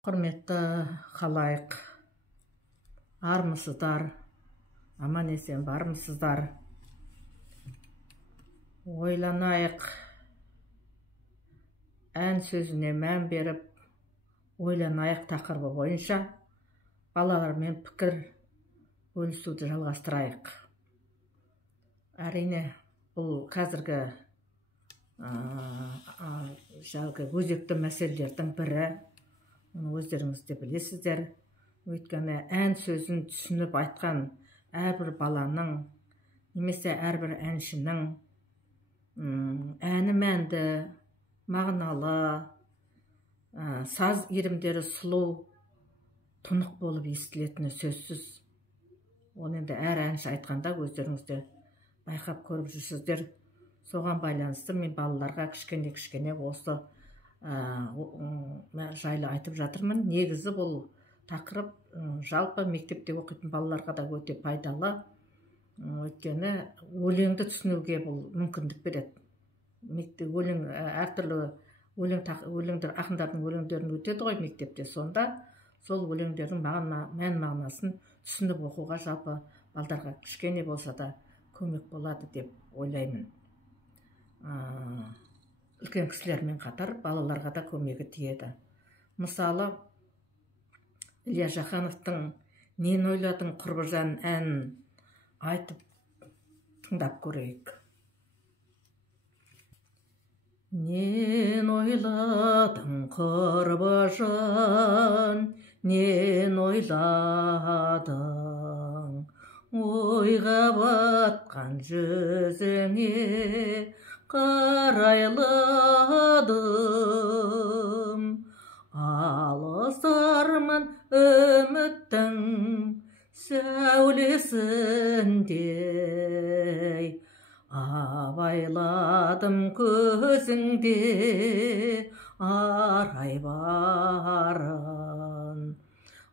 Құрметті халайық, армысыздар, аман есен бармысыздар? Ойланайық, ән сөзіне мән беріп, ойланайық тақырыбы бойынша балалармен пікір бөлісуді жалғастырайық. Әрине, бұл қазіргі өзекті мәселелердің бірі. Өздеріңіз де білесіздер, өйткені ән сөзін түсініп айтқан әрбір баланың, немесе әрбір әншінің әні мәнді, мағыналы, саз иірімдері сұлу, тұнық болып естілетіні сөзсіз. Оны енді әр әнші айтқанда өздеріңіз де байқап көріп жүрсіздер. Соған байланысты мен балаларға кішкене осы жайлы айтып жатырмын. Негізі бұл тақырып жалпы мектепте оқитын балаларға да өте пайдалы. Өйткені өлеңді түсінуге бұл мүмкіндік береді. Өлең әртүрлі ақындардың өлеңдерін өтеді ғой мектепте. Сонда сол өлеңдердің мән мағынасын түсініп оқуға жалпы балдарға кішкене болса да көмек болады деп ойлаймын. Үлкен кісілермен қатар балаларға да көмегі тиеді. Мысалы, Илья Жақановтың «Нен ойладың құрбыжан» әнін айтып тыңдап көрейік. Нен ойладың құрбыжан, нен ойладың, ойға батқан жүзіңе қарайладым, алыс арман үміттің сәулесіндей, абайладым көзіңде арай барын.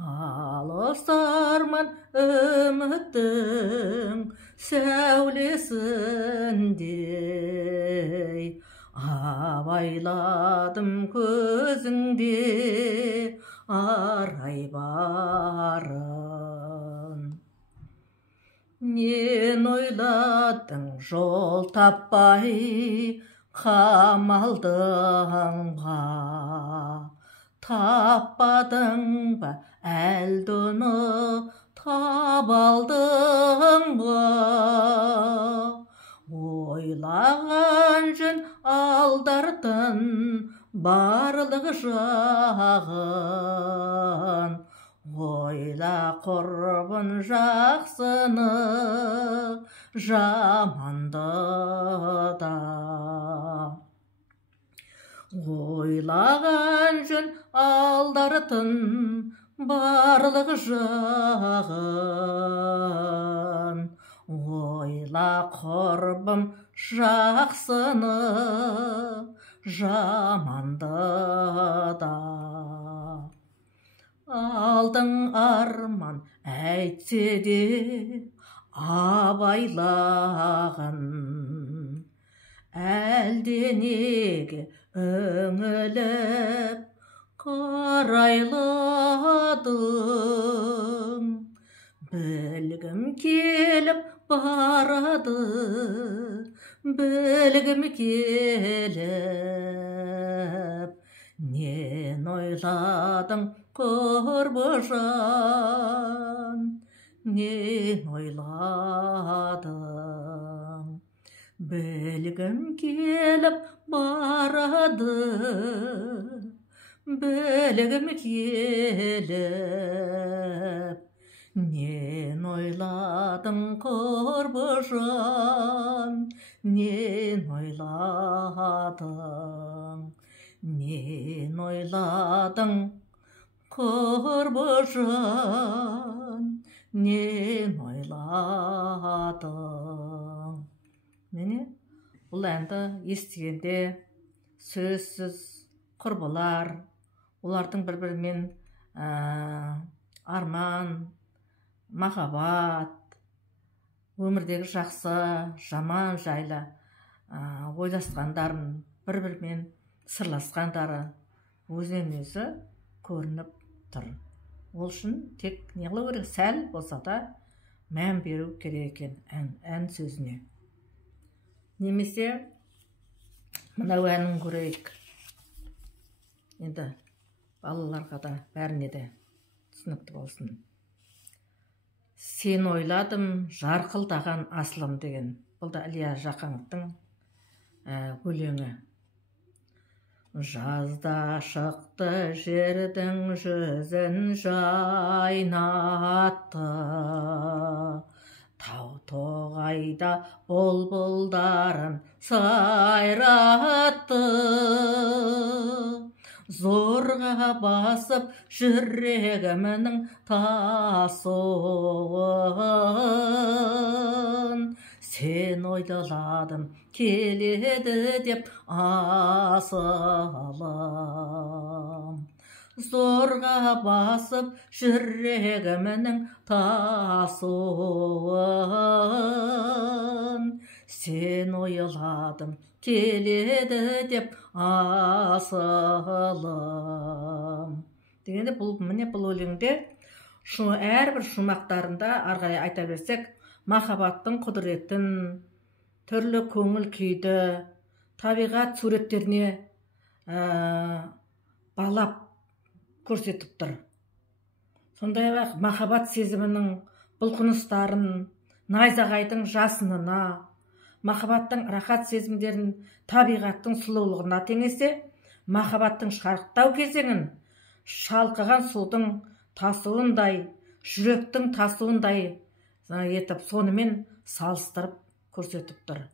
Алыс арман үміттің сәулесіндей, абайладым көзіңде арай барын. Нен ойладың жол таппай қамалдың ба, таппадың ба әлдіні табалдың ба? Ойлаған жөн алдардың барлық жағын, ойла құрбын жақсыны жаманды да. Ойлаған жөн алдардың барлық жағын, ойла құрбым жақсыны жаманды да. Алдың арман әйтсе де абайлағын, әлденеге үңіліп қарайладым, білгім келіп барады, білгім келіп. Нен ойладың құрбыжан, нен ойладың, білгім келіп барады, білгім келіп. Нен ойладың құрбыжан, нен ойладың, нен ойладың құрбыжан, нен ойладың. Міне, бұл әнді естігенде сөзсіз құрбылар, олардың бір-бірімен арман, махаббат, өмірдегі жақсы, жаман жайлы ойласқандарын, бір-бірімен сырласқандары өзінен өзі көрініп тұр. Ол үшін тек не қылу керек, сәл болса да мән беру керек екен ән сөзіне. Немесе мынау әнін көрейік. Енді балаларға да бәріне де түсінікті болсын. Сен ойладым жарқылдаған асылым деген. Бұл да Ілия Жақановтың өлеңі. Жазда шықты жердің жүзін жайнатты, тау-тоғайда бұлбұлдарын сайратты, зорға басып жүрегімнің тасуын. Сен ойладым келеді деп асылым. Зорға басып жүрегімнің тасуын. Сен ойладым келеді деп асылым. Дегенде бұл өлеңде әрбір шумақтарында арғай айта берсек, махаббаттың құдіретін, түрлі көңіл күйді, табиғат суреттеріне балап көрсетіп тұр. Сондай-ақ махаббат сезімінің бұлқыныстарын, найзағайдың жасынына, махаббаттың рахат сезімдерін табиғаттың сұлулығына теңесе, махаббаттың шарықтау кезеңін шалқыған судың тасуындай, жүректің тасуындай етіп, сонымен салыстырып көрсетіп тұр.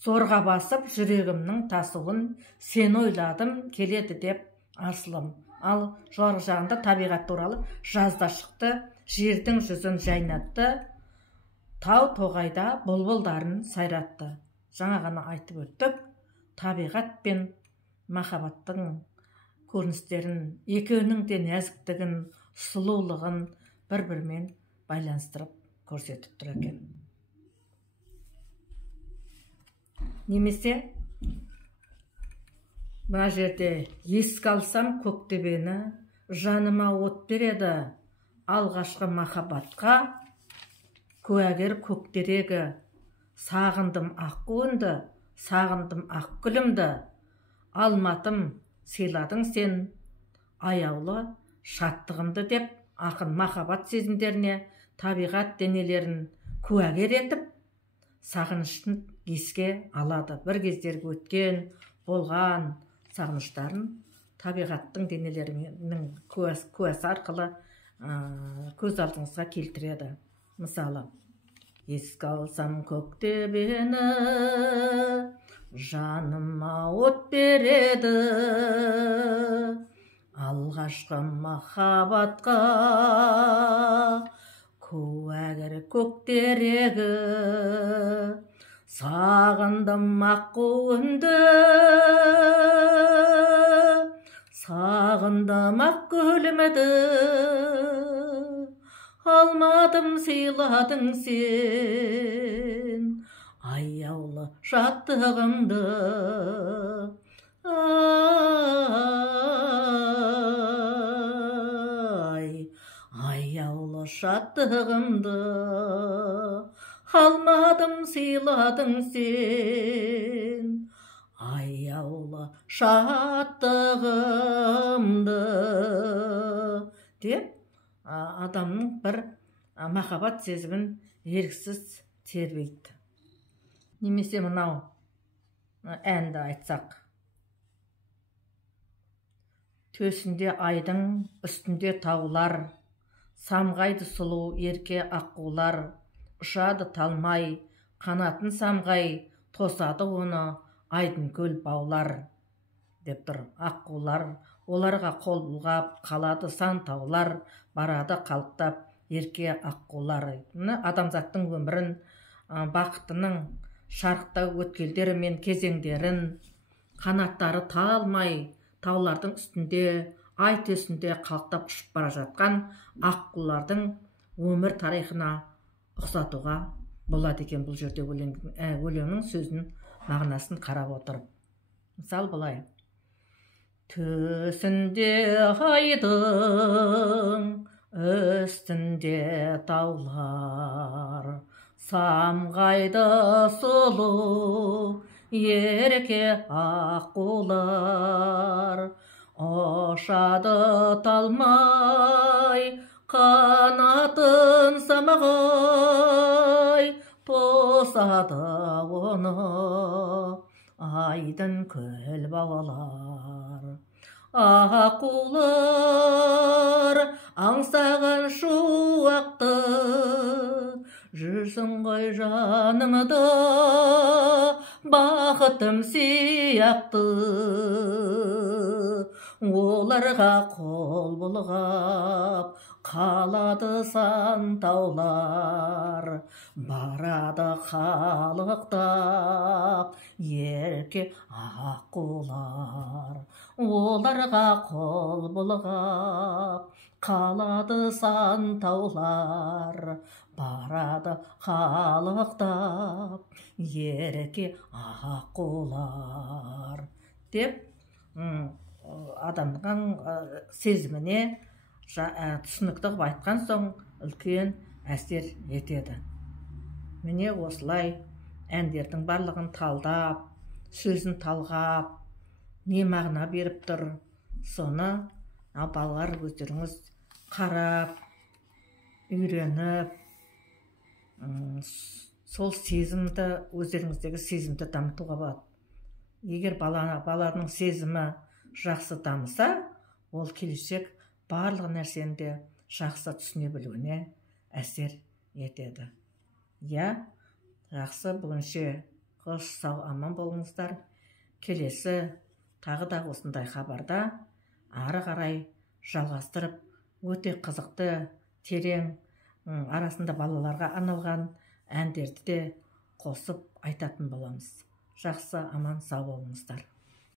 Зорға басып жүрегімнің тасуын, сен ойладым келеді деп асылым. Ал жоғарғы жағында табиғат туралы жазда шықты, жердің жүзін жайнатты, тау-тоғайда бұлбұлдарын сайратты. Жаңа ғана айтып өттік, табиғат пен махаббаттың көріністерін, екеуінің де нәзіктігін, сұлулығын бір-бірімен байланыстырып көрсетіп тұр екен. Немесе мына жерде еске алсам көктөбені, жаныма от береді, алғашқы махаббатқа куәгер көктерегі. Сағындым ақ қуынды, сағындым ақ гүлімді, алматым сыйладың сен аяулы шаттығымды деп ақын махаббат сезімдеріне табиғат денелерін куәгер етіп, сағыныштың еске алады. Бір кездергі өткен, болған сағыныштарын табиғаттың денелерінің куәсі арқылы көз алдыңызға келтіреді. Мысалы, еске алсам көктөбені, жаныма от береді, алғашқы махаббатқа куәгер көктерегі. Сағындым ақ қуынды, сағындым ақ гүлімді, алмадым сыйладың сен аяулы шаттығымды. Аяулы шаттығымды, алмадым сыйладың сен аяулы шаттығымды деп адамның бір махаббат сезімін еріксіз тербейді. Немесе мынау әнді айтсақ: төсінде айдың, үстінде таулар, самғайды сұлу ерке аққулар, ұшады талмай, қанатын самғай, тосады оны айдын көл баулар деп тұр. Аққулар, оларға қол бұлғап, қалады сан таулар, барады қалықтап ерке аққулар. Адамзаттың өмірін, бақытының шарықтау өткелдері мен кезеңдерін, қанаттары талмай, таулардың үстінде, ай төсінде қалықтап ұшып бара жатқан аққулардың өмір тарихына ұқсатуға болады екен. Бұл жерде өлеңнің сөзінің мағынасын қарап отырып. Мысалы былай: төсінде айдың, үстінде таулар, самғайды сұлу ерке аққулар. Ұшады талмай қанатын самағай, тосады оны айдын көл бауалар. Аққулар аңсаған шуақты, жүрсің ғой жанымда бақытым сияқты. Оларға қол бұлғап қалады сан таулар, барады қалықтап ерке аққулар. Оларға қол бұлғап қалады сан таулар, барады қалықтап ерке аққулар. Деп адамның сезіміне түсінікті қылып айтқан соң үлкен әсер етеді. Міне осылай әндердің барлығын талдап, сөзін талғап, не мағына беріп тұр, соны балалар өздеріңіз қарап, үйреніп, сол сезімді, өздеріңіздегі сезімді дамытуға болады. Егер баланың сезімі жақсы дамыса, ол келешек барлық нәрсені жақсы түсіне білуіне әсер етеді. Жақсы, бүгінше қош сау аман болыңыздар. Келесі тағы да осындай хабарда ары қарай жалғастырып, өте қызықты, терең, арасында балаларға арналған әндерді де қосып айтатын боламыз. Жақсы аман сау болыңыздар.